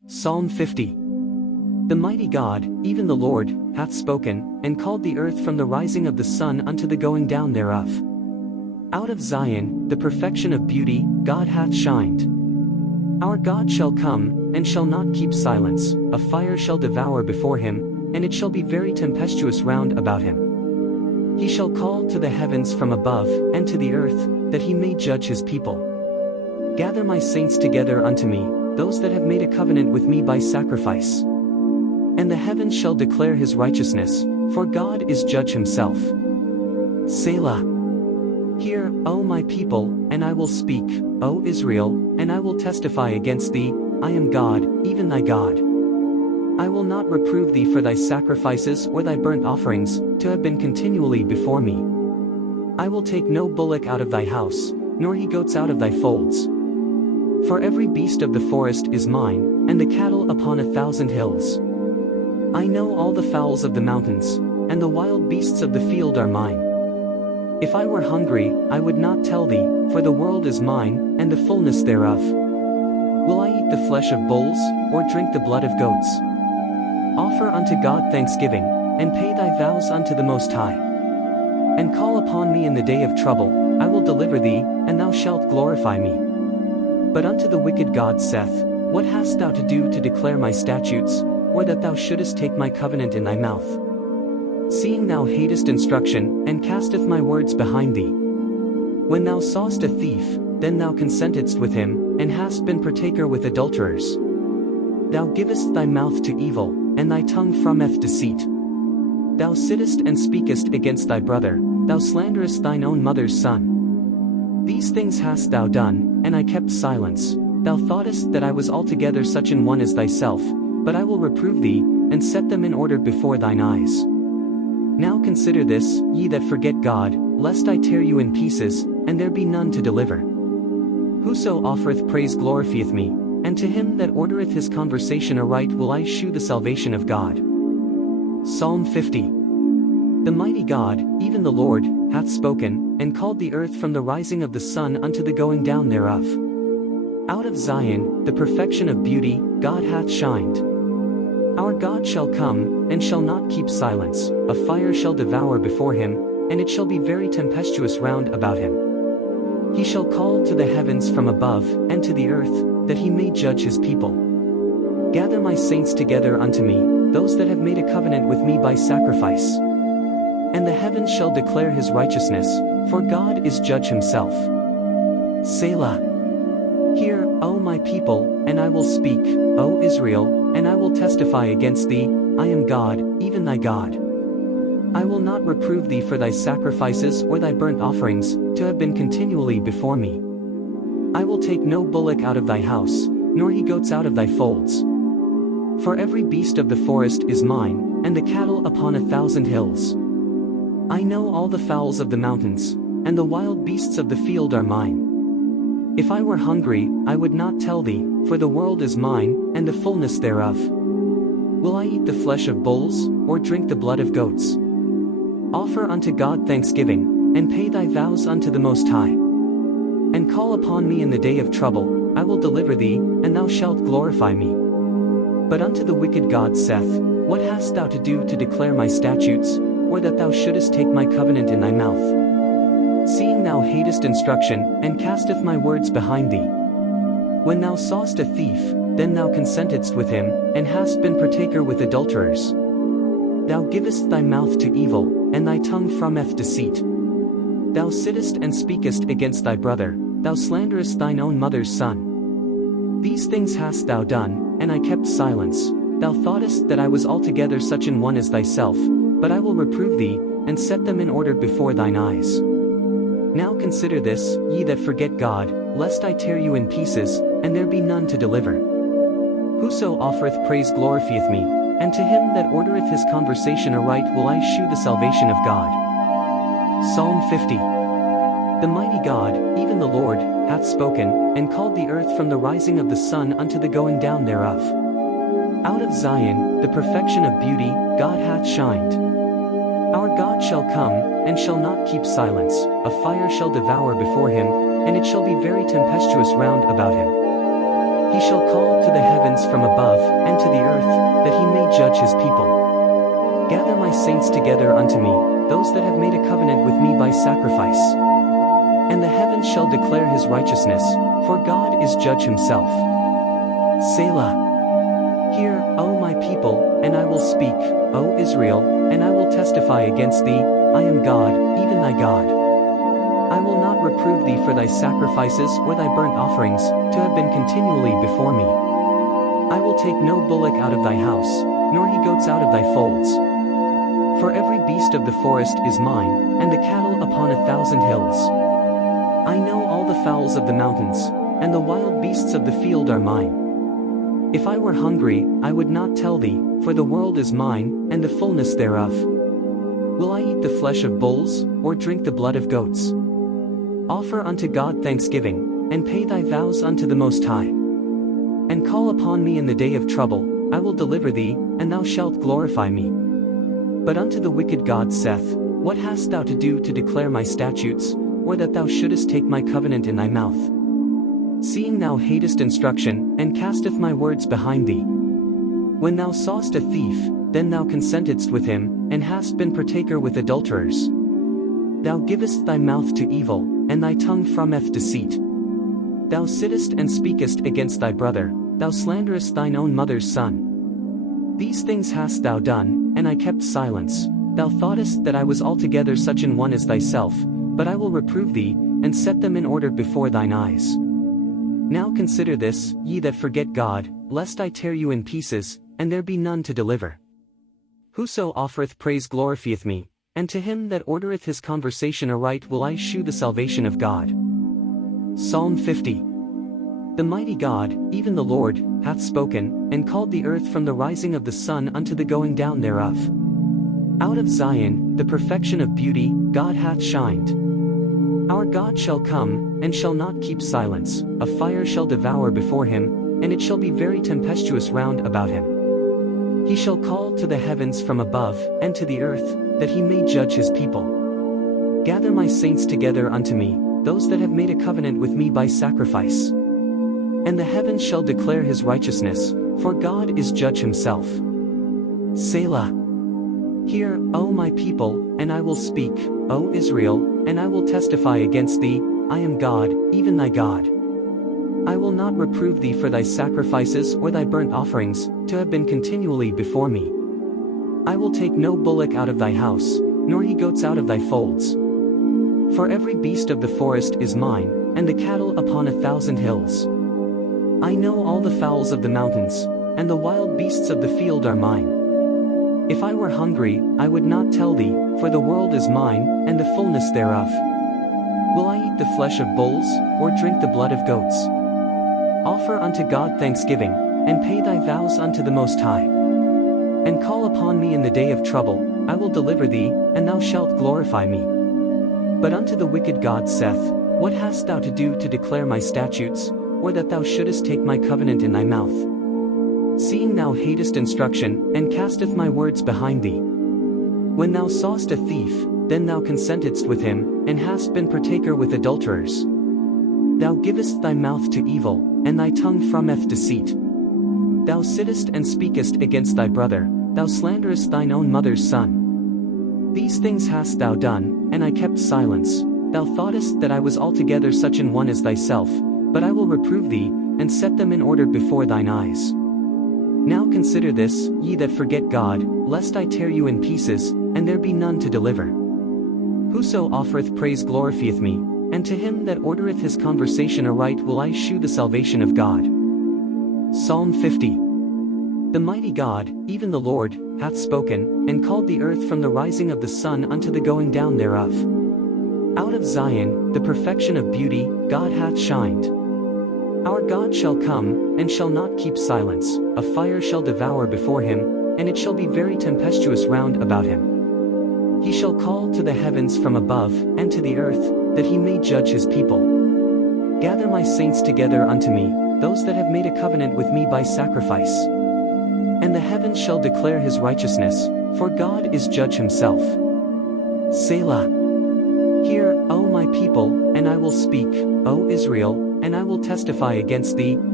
Psalm 50. The mighty God, even the Lord, hath spoken, and called the earth from the rising of the sun unto the going down thereof. Out of Zion, the perfection of beauty, God hath shined. Our God shall come, and shall not keep silence, a fire shall devour before him, and it shall be very tempestuous round about him. He shall call to the heavens from above, and to the earth, that he may judge his people. Gather my saints together unto me, those that have made a covenant with me by sacrifice. And the heavens shall declare his righteousness, for God is judge himself. Selah. Hear, O my people, and I will speak, O Israel, and I will testify against thee, I am God, even thy God. I will not reprove thee for thy sacrifices or thy burnt offerings, to have been continually before me. I will take no bullock out of thy house, nor he goats out of thy folds. For every beast of the forest is mine, and the cattle upon 1,000 hills. I know all the fowls of the mountains, and the wild beasts of the field are mine. If I were hungry, I would not tell thee, for the world is mine, and the fullness thereof. Will I eat the flesh of bulls, or drink the blood of goats? Offer unto God thanksgiving, and pay thy vows unto the Most High. And call upon me in the day of trouble, I will deliver thee, and thou shalt glorify me. But unto the wicked God saith, What hast thou to do to declare my statutes, or that thou shouldest take my covenant in thy mouth? Seeing thou hatest instruction, and casteth my words behind thee. When thou sawest a thief, then thou consentedst with him, and hast been partaker with adulterers. Thou givest thy mouth to evil, and thy tongue frometh deceit. Thou sittest and speakest against thy brother, thou slanderest thine own mother's son. These things hast thou done, and I kept silence. Thou thoughtest that I was altogether such an one as thyself, but I will reprove thee, and set them in order before thine eyes. Now consider this, ye that forget God, lest I tear you in pieces, and there be none to deliver. Whoso offereth praise glorifieth me, and to him that ordereth his conversation aright will I shew the salvation of God. Psalm 50. The mighty God, even the Lord, hath spoken, and called the earth from the rising of the sun unto the going down thereof. Out of Zion, the perfection of beauty, God hath shined. Our God shall come, and shall not keep silence, a fire shall devour before him, and it shall be very tempestuous round about him. He shall call to the heavens from above, and to the earth, that he may judge his people. Gather my saints together unto me, those that have made a covenant with me by sacrifice. And the heavens shall declare his righteousness, for God is judge himself. Selah. Hear, O my people, and I will speak, O Israel, and I will testify against thee, I am God, even thy God. I will not reprove thee for thy sacrifices or thy burnt offerings, to have been continually before me. I will take no bullock out of thy house, nor he goats out of thy folds. For every beast of the forest is mine, and the cattle upon 1,000 hills. I know all the fowls of the mountains, and the wild beasts of the field are mine. If I were hungry, I would not tell thee, for the world is mine, and the fullness thereof. Will I eat the flesh of bulls, or drink the blood of goats? Offer unto God thanksgiving, and pay thy vows unto the Most High. And call upon me in the day of trouble, I will deliver thee, and thou shalt glorify me. But unto the wicked God saith, What hast thou to do to declare my statutes, or that thou shouldest take my covenant in thy mouth? Seeing thou hatest instruction, and casteth my words behind thee. When thou sawest a thief, then thou consentedst with him, and hast been partaker with adulterers. Thou givest thy mouth to evil, and thy tongue frometh deceit. Thou sittest and speakest against thy brother, thou slanderest thine own mother's son. These things hast thou done, and I kept silence. Thou thoughtest that I was altogether such an one as thyself, but I will reprove thee, and set them in order before thine eyes. Now consider this, ye that forget God, lest I tear you in pieces, and there be none to deliver. Whoso offereth praise glorifieth me, and to him that ordereth his conversation aright will I shew the salvation of God. Psalm 50. The mighty God, even the Lord, hath spoken, and called the earth from the rising of the sun unto the going down thereof. Out of Zion, the perfection of beauty, God hath shined. Our God shall come, and shall not keep silence, a fire shall devour before him, and it shall be very tempestuous round about him. He shall call to the heavens from above, and to the earth, that he may judge his people. Gather my saints together unto me, those that have made a covenant with me by sacrifice. And the heavens shall declare his righteousness, for God is judge himself. Selah. Hear, O my people, and I will speak, O Israel, and I will testify against thee, I am God, even thy God. I will not reprove thee for thy sacrifices or thy burnt offerings, to have been continually before me. I will take no bullock out of thy house, nor he goats out of thy folds. For every beast of the forest is mine, and the cattle upon 1,000 hills. I know all the fowls of the mountains, and the wild beasts of the field are mine. If I were hungry, I would not tell thee, for the world is mine, and the fullness thereof. Will I eat the flesh of bulls, or drink the blood of goats? Offer unto God thanksgiving, and pay thy vows unto the Most High. And call upon me in the day of trouble, I will deliver thee, and thou shalt glorify me. But unto the wicked God saith, What hast thou to do to declare my statutes, or that thou shouldest take my covenant in thy mouth? Seeing thou hatest instruction, and casteth my words behind thee. When thou sawest a thief, then thou consentedst with him, and hast been partaker with adulterers. Thou givest thy mouth to evil, and thy tongue frometh deceit. Thou sittest and speakest against thy brother, thou slanderest thine own mother's son. These things hast thou done, and I kept silence. Thou thoughtest that I was altogether such an one as thyself, but I will reprove thee, and set them in order before thine eyes. Now consider this, ye that forget God, lest I tear you in pieces, and there be none to deliver. Whoso offereth praise glorifieth me, and to him that ordereth his conversation aright will I shew the salvation of God. Psalm 50. The mighty God, even the Lord, hath spoken, and called the earth from the rising of the sun unto the going down thereof. Out of Zion, the perfection of beauty, God hath shined. Our God shall come, and shall not keep silence, a fire shall devour before him, and it shall be very tempestuous round about him. He shall call to the heavens from above, and to the earth, that he may judge his people. Gather my saints together unto me, those that have made a covenant with me by sacrifice. And the heavens shall declare his righteousness, for God is judge himself. Selah. Hear, O my people, and I will speak, O Israel, and I will testify against thee, I am God, even thy God. I will not reprove thee for thy sacrifices or thy burnt offerings, to have been continually before me. I will take no bullock out of thy house, nor he goats out of thy folds. For every beast of the forest is mine, and the cattle upon 1,000 hills. I know all the fowls of the mountains, and the wild beasts of the field are mine. If I were hungry, I would not tell thee, for the world is mine, and the fullness thereof. Will I eat the flesh of bulls, or drink the blood of goats? Offer unto God thanksgiving, and pay thy vows unto the Most High. And call upon me in the day of trouble, I will deliver thee, and thou shalt glorify me. But unto the wicked God saith, What hast thou to do to declare my statutes, or that thou shouldest take my covenant in thy mouth? Seeing thou hatest instruction, and casteth my words behind thee. When thou sawest a thief, then thou consentedst with him, and hast been partaker with adulterers. Thou givest thy mouth to evil, and thy tongue frometh deceit. Thou sittest and speakest against thy brother, thou slanderest thine own mother's son. These things hast thou done, and I kept silence. Thou thoughtest that I was altogether such an one as thyself, but I will reprove thee, and set them in order before thine eyes. Now consider this, ye that forget God, lest I tear you in pieces, and there be none to deliver. Whoso offereth praise glorifieth me, and to him that ordereth his conversation aright will I shew the salvation of God. Psalm 50. The mighty God, even the Lord, hath spoken, and called the earth from the rising of the sun unto the going down thereof. Out of Zion, the perfection of beauty, God hath shined. Our God shall come, and shall not keep silence, a fire shall devour before him, and it shall be very tempestuous round about him. He shall call to the heavens from above, and to the earth, that he may judge his people. Gather my saints together unto me, those that have made a covenant with me by sacrifice. And the heavens shall declare his righteousness, for God is judge himself. Selah. Hear, O my people, and I will speak, O Israel, and I will testify against thee,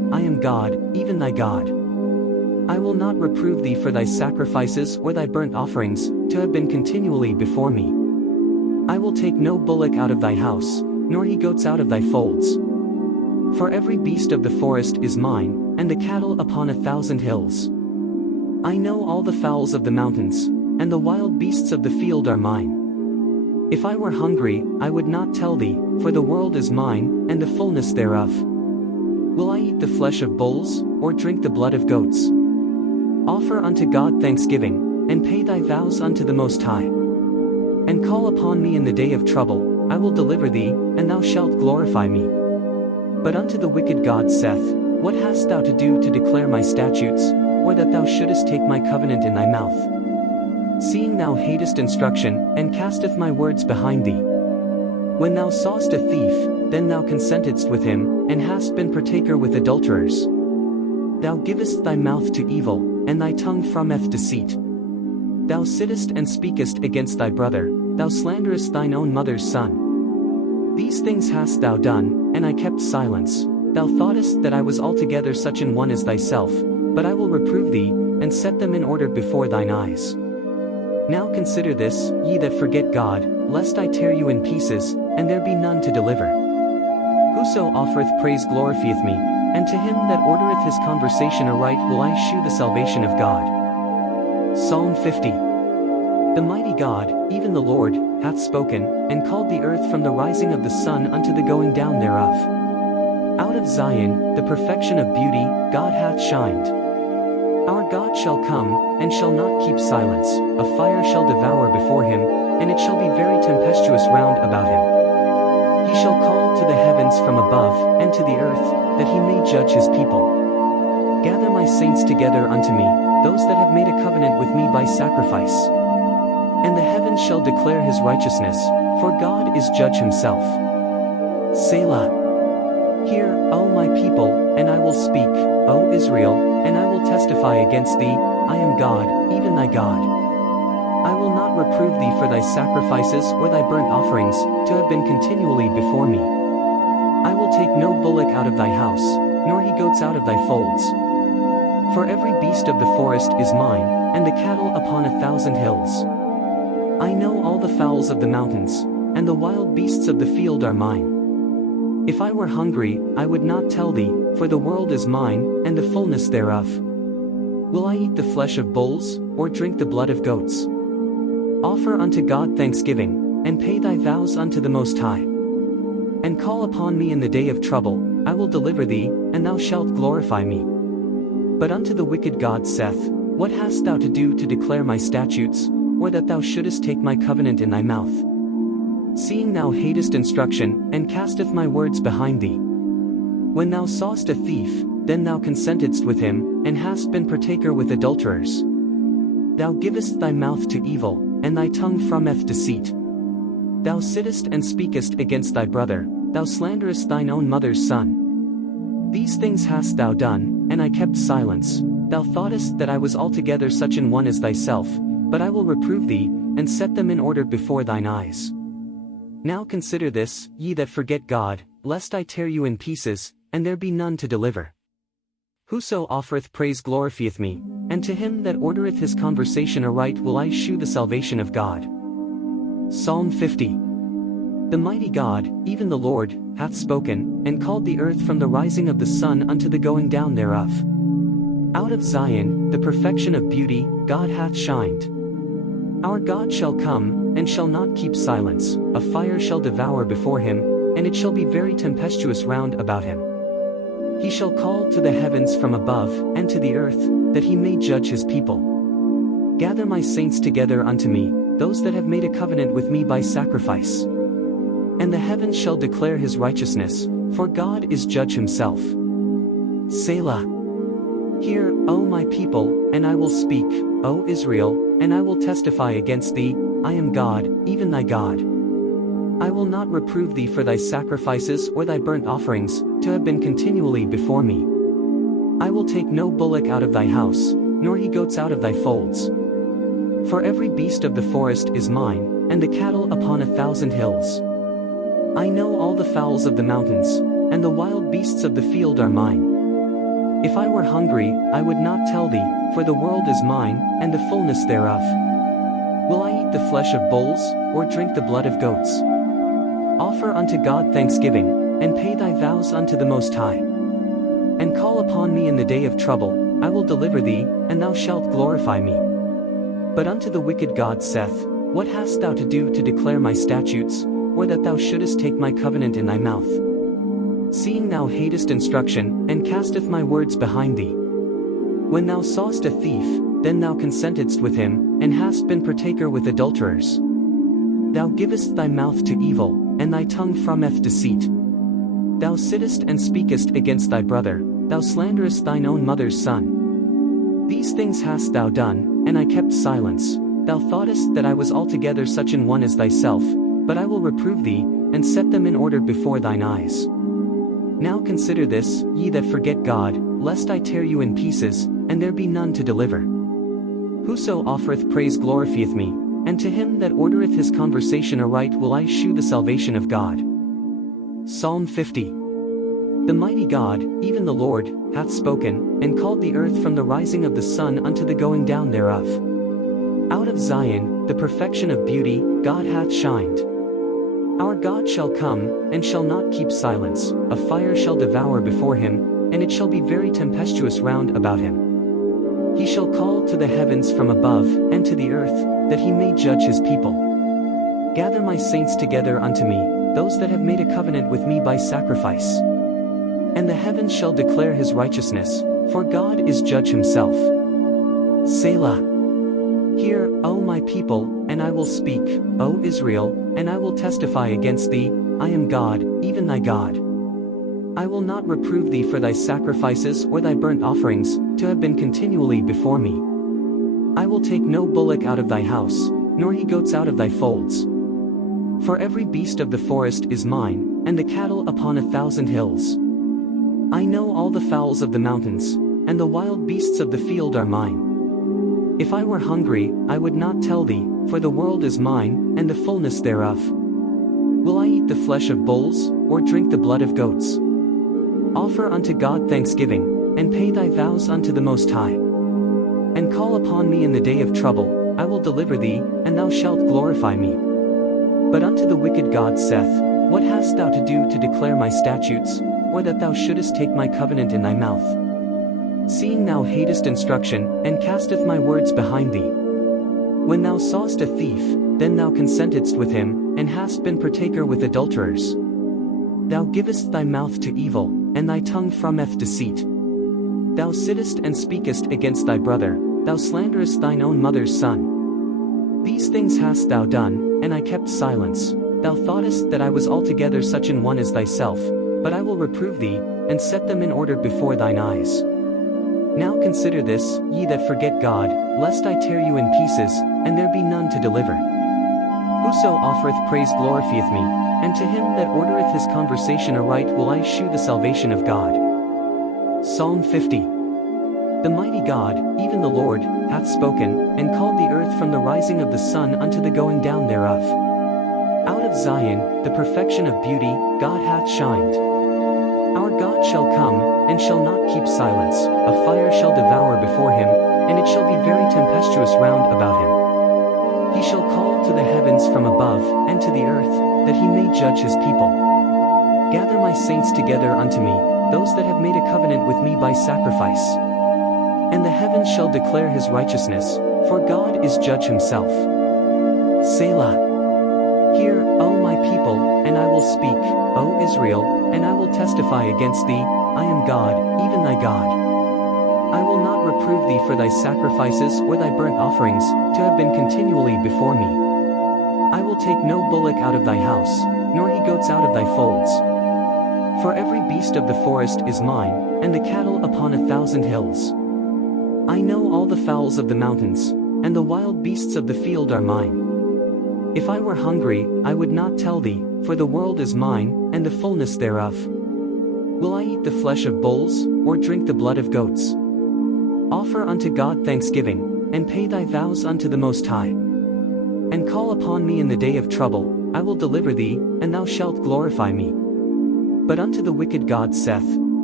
I am God, even thy God. I will not reprove thee for thy sacrifices or thy burnt offerings, to have been continually before me. I will take no bullock out of thy house, nor he goats out of thy folds. For every beast of the forest is mine, and the cattle upon 1,000 hills. I know all the fowls of the mountains, and the wild beasts of the field are mine. If I were hungry, I would not tell thee, for the world is mine, and the fullness thereof. Will I eat the flesh of bulls, or drink the blood of goats? Offer unto God thanksgiving, and pay thy vows unto the Most High. And call upon me in the day of trouble, I will deliver thee, and thou shalt glorify me. But unto the wicked God saith, What hast thou to do to declare my statutes, or that thou shouldest take my covenant in thy mouth? Seeing thou hatest instruction, and casteth my words behind thee. When thou sawest a thief, then thou consentedst with him, and hast been partaker with adulterers. Thou givest thy mouth to evil, and thy tongue frometh deceit. Thou sittest and speakest against thy brother, thou slanderest thine own mother's son. These things hast thou done, and I kept silence. Thou thoughtest that I was altogether such an one as thyself, but I will reprove thee, and set them in order before thine eyes. Now consider this, ye that forget God, lest I tear you in pieces, and there be none to deliver. Whoso offereth praise glorifieth me, and to him that ordereth his conversation aright will I shew the salvation of God. Psalm 50. The mighty God, even the Lord, hath spoken, and called the earth from the rising of the sun unto the going down thereof. Out of Zion, the perfection of beauty, God hath shined. Our God shall come, and shall not keep silence, a fire shall devour before him, and it shall be very tempestuous round about him. He shall call to the heavens from above, and to the earth, that he may judge his people. Gather my saints together unto me, those that have made a covenant with me by sacrifice. And the heavens shall declare his righteousness, for God is judge himself. Selah. Hear, O my people, and I will speak, O Israel, and I will testify against thee, I am God, even thy God. I will not reprove thee for thy sacrifices or thy burnt offerings, to have been continually before me. I will take no bullock out of thy house, nor he goats out of thy folds. For every beast of the forest is mine, and the cattle upon 1,000 hills. I know all the fowls of the mountains, and the wild beasts of the field are mine. If I were hungry, I would not tell thee, for the world is mine, and the fullness thereof. Will I eat the flesh of bulls, or drink the blood of goats? Offer unto God thanksgiving, and pay thy vows unto the Most High. And call upon me in the day of trouble, I will deliver thee, and thou shalt glorify me. But unto the wicked God saith, What hast thou to do to declare my statutes, or that thou shouldest take my covenant in thy mouth? Seeing thou hatest instruction, and casteth my words behind thee. When thou sawest a thief, then thou consentedst with him, and hast been partaker with adulterers. Thou givest thy mouth to evil, and thy tongue frometh deceit. Thou sittest and speakest against thy brother, thou slanderest thine own mother's son. These things hast thou done, and I kept silence. Thou thoughtest that I was altogether such an one as thyself, but I will reprove thee, and set them in order before thine eyes. Now consider this, ye that forget God, lest I tear you in pieces, and there be none to deliver. Whoso offereth praise glorifieth me, and to him that ordereth his conversation aright will I shew the salvation of God. Psalm 50. The mighty God, even the Lord, hath spoken, and called the earth from the rising of the sun unto the going down thereof. Out of Zion, the perfection of beauty, God hath shined. Our God shall come, and shall not keep silence, a fire shall devour before him, and it shall be very tempestuous round about him. He shall call to the heavens from above, and to the earth, that he may judge his people. Gather my saints together unto me, those that have made a covenant with me by sacrifice. And the heavens shall declare his righteousness, for God is judge himself. Selah. Hear, O my people, and I will speak, O Israel, and I will testify against thee, I am God, even thy God. I will not reprove thee for thy sacrifices or thy burnt offerings, to have been continually before me. I will take no bullock out of thy house, nor he goats out of thy folds. For every beast of the forest is mine, and the cattle upon 1,000 hills. I know all the fowls of the mountains, and the wild beasts of the field are mine. If I were hungry, I would not tell thee, for the world is mine, and the fullness thereof. Will I eat the flesh of bulls, or drink the blood of goats? Offer unto God thanksgiving, and pay thy vows unto the Most High. And call upon me in the day of trouble, I will deliver thee, and thou shalt glorify me. But unto the wicked God saith, What hast thou to do to declare my statutes, or that thou shouldest take my covenant in thy mouth? Seeing thou hatest instruction, and casteth my words behind thee. When thou sawest a thief, then thou consentedst with him, and hast been partaker with adulterers. Thou givest thy mouth to evil, and thy tongue frometh deceit. Thou sittest and speakest against thy brother, thou slanderest thine own mother's son. These things hast thou done, and I kept silence. Thou thoughtest that I was altogether such an one as thyself, but I will reprove thee, and set them in order before thine eyes. Now consider this, ye that forget God, lest I tear you in pieces, and there be none to deliver. Whoso offereth praise glorifieth me, and to him that ordereth his conversation aright will I shew the salvation of God. Psalm 50. The mighty God, even the Lord, hath spoken, and called the earth from the rising of the sun unto the going down thereof. Out of Zion, the perfection of beauty, God hath shined. Our God shall come, and shall not keep silence, a fire shall devour before him, and it shall be very tempestuous round about him. He shall call to the heavens from above, and to the earth, that he may judge his people. Gather my saints together unto me, those that have made a covenant with me by sacrifice. And the heavens shall declare his righteousness, for God is judge himself. Selah. Hear, O my people, and I will speak, O Israel, and I will testify against thee, I am God, even thy God. I will not reprove thee for thy sacrifices or thy burnt offerings, to have been continually before me. I will take no bullock out of thy house, nor he goats out of thy folds. For every beast of the forest is mine, and the cattle upon 1,000 hills. I know all the fowls of the mountains, and the wild beasts of the field are mine. If I were hungry, I would not tell thee, for the world is mine, and the fullness thereof. Will I eat the flesh of bulls, or drink the blood of goats? Offer unto God thanksgiving, and pay thy vows unto the Most High. And call upon me in the day of trouble, I will deliver thee, and thou shalt glorify me. But unto the wicked God saith, What hast thou to do to declare my statutes, or that thou shouldest take my covenant in thy mouth? Seeing thou hatest instruction, and casteth my words behind thee. When thou sawest a thief, then thou consentedst with him, and hast been partaker with adulterers. Thou givest thy mouth to evil, and thy tongue frometh deceit. Thou sittest and speakest against thy brother, thou slanderest thine own mother's son. These things hast thou done, and I kept silence. Thou thoughtest that I was altogether such an one as thyself, but I will reprove thee, and set them in order before thine eyes. Now consider this, ye that forget God, lest I tear you in pieces, and there be none to deliver. Whoso offereth praise glorifieth me, and to him that ordereth his conversation aright will I shew the salvation of God. Psalm 50. The mighty God, even the Lord, hath spoken, and called the earth from the rising of the sun unto the going down thereof. Out of Zion, the perfection of beauty, God hath shined. Our God shall come, and shall not keep silence, a fire shall devour before him, and it shall be very tempestuous round about him. He shall call to the heavens from above, and to the earth, that he may judge his people. Gather my saints together unto me, those that have made a covenant with me by sacrifice. And the heavens shall declare his righteousness, for God is judge himself. Selah. Hear, O my people, and I will speak, O Israel, and I will testify against thee, I am God, even thy God. I will not reprove thee for thy sacrifices or thy burnt offerings, to have been continually before me. I will take no bullock out of thy house, nor he goats out of thy folds. For every beast of the forest is mine, and the cattle upon 1,000 hills. I know all the fowls of the mountains, and the wild beasts of the field are mine. If I were hungry, I would not tell thee, for the world is mine, and the fullness thereof. Will I eat the flesh of bulls, or drink the blood of goats? Offer unto God thanksgiving, and pay thy vows unto the Most High. And call upon me in the day of trouble, I will deliver thee, and thou shalt glorify me. But unto the wicked God saith,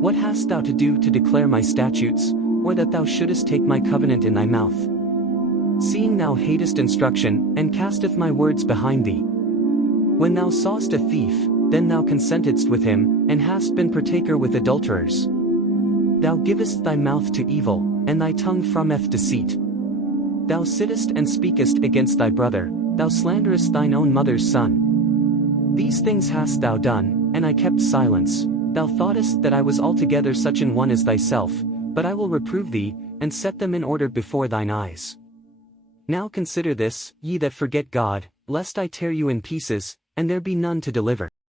What hast thou to do to declare my statutes, or that thou shouldest take my covenant in thy mouth? Seeing thou hatest instruction, and casteth my words behind thee. When thou sawest a thief, then thou consentedst with him, and hast been partaker with adulterers. Thou givest thy mouth to evil, and thy tongue frometh deceit. Thou sittest and speakest against thy brother, thou slanderest thine own mother's son. These things hast thou done, and I kept silence. Thou thoughtest that I was altogether such an one as thyself, but I will reprove thee, and set them in order before thine eyes. Now consider this, ye that forget God, lest I tear you in pieces, and there be none to deliver.